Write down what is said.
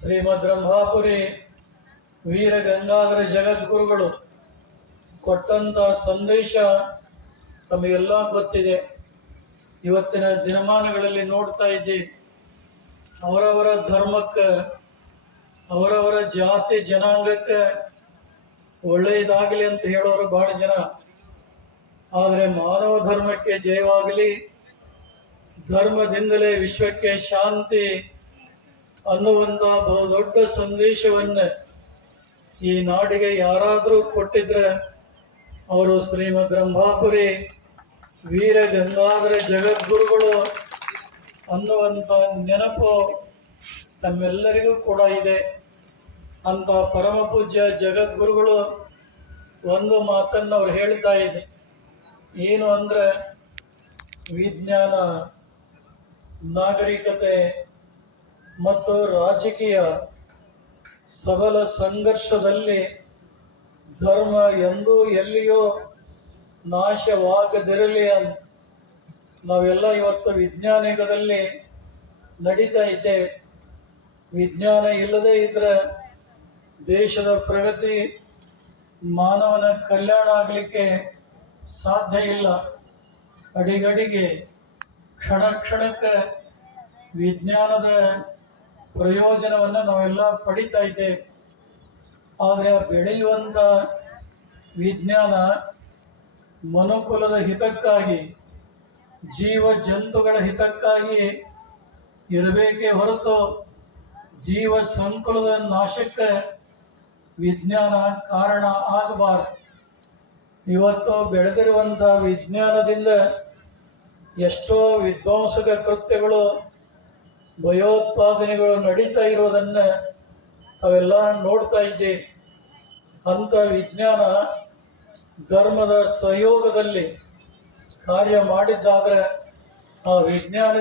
ಶ್ರೀಮದ್ ರಂಭಾಪುರಿ ವೀರ ಗಂಗಾಧರ ಜಗದ್ಗುರುಗಳು ಕೊಟ್ಟಂತ ಸಂದೇಶ ತಮಗೆಲ್ಲ ಗೊತ್ತಿದೆ. ಇವತ್ತಿನ ದಿನಮಾನಗಳಲ್ಲಿ ನೋಡ್ತಾ ಇದ್ದೀವಿ, ಅವರವರ ಧರ್ಮಕ್ಕೆ, ಅವರವರ ಜಾತಿ ಜನಾಂಗಕ್ಕೆ ಒಳ್ಳೆಯದಾಗಲಿ ಅಂತ ಹೇಳೋರು ಬಹಳ ಜನ. ಆದರೆ ಮಾನವ ಧರ್ಮಕ್ಕೆ ಜಯವಾಗಲಿ, ಧರ್ಮದಿಂದಲೇ ವಿಶ್ವಕ್ಕೆ ಶಾಂತಿ ಅನ್ನುವಂಥ ಬಹುದೊಡ್ಡ ಸಂದೇಶವನ್ನು ಈ ನಾಡಿಗೆ ಯಾರಾದರೂ ಕೊಟ್ಟಿದ್ರೆ ಅವರು ಶ್ರೀಮದ್ ರಂಭಾಪುರಿ ವೀರ ಗಂಗಾಧರ ಜಗದ್ಗುರುಗಳು ಅನ್ನುವಂಥ ನೆನಪು ತಮ್ಮೆಲ್ಲರಿಗೂ ಕೂಡ ಇದೆ. ಅಂತ ಪರಮ ಪೂಜ್ಯ ಜಗದ್ಗುರುಗಳು ಒಂದು ಮಾತನ್ನು ಅವ್ರು ಹೇಳ್ತಾ ಇದೆ. ಏನು ಅಂದರೆ, ವಿಜ್ಞಾನ, ನಾಗರಿಕತೆ ಮತ್ತು ರಾಜಕೀಯ ಸಬಲ ಸಂಘರ್ಷದಲ್ಲಿ ಧರ್ಮ ಎಂದೂ ಎಲ್ಲಿಯೂ ನಾಶವಾಗದಿರಲಿ ಅಂತ ನಾವೆಲ್ಲ ಇವತ್ತು ವಿಜ್ಞಾನ ಯುಗದಲ್ಲಿ ನಡೀತಾ ಇದ್ದೇವೆ. ವಿಜ್ಞಾನ ಇಲ್ಲದೇ ಇದ್ರೆ ದೇಶದ ಪ್ರಗತಿ, ಮಾನವನ ಕಲ್ಯಾಣ ಆಗಲಿಕ್ಕೆ ಸಾಧ್ಯ ಇಲ್ಲ. ಅಡಿಗಡಿಗೆ, ಕ್ಷಣ ಕ್ಷಣಕ್ಕೆ ವಿಜ್ಞಾನದ ಪ್ರಯೋಜನವನ್ನು ನಾವೆಲ್ಲ ಪಡಿತಾ ಇದ್ದೇವೆ. ಆದರೆ ಬೆಳೆಯುವಂಥ ವಿಜ್ಞಾನ ಮನುಕುಲದ ಹಿತಕ್ಕಾಗಿ, ಜೀವ ಜಂತುಗಳ ಹಿತಕ್ಕಾಗಿ ಇರಬೇಕೇ ಹೊರತು ಜೀವ ಸಂಕುಲದ ನಾಶಕ್ಕೆ ವಿಜ್ಞಾನ ಕಾರಣ ಆಗಬಾರದು. ಇವತ್ತು ಬೆಳೆದಿರುವಂಥ ವಿಜ್ಞಾನದಿಂದ ಎಷ್ಟೋ ವಿಧ್ವಂಸಕ ಕೃತ್ಯಗಳು, ಭಯೋತ್ಪಾದನೆಗಳು ನಡೀತಾ ಇರೋದನ್ನು ಅವೆಲ್ಲ ನೋಡ್ತಾ ಇದ್ದೇವೆ. ಅಂಥ ವಿಜ್ಞಾನ ಧರ್ಮದ ಸಹಯೋಗದಲ್ಲಿ ಕಾರ್ಯ ಮಾಡಿದ್ದಾದರೆ ಆ ವಿಜ್ಞಾನ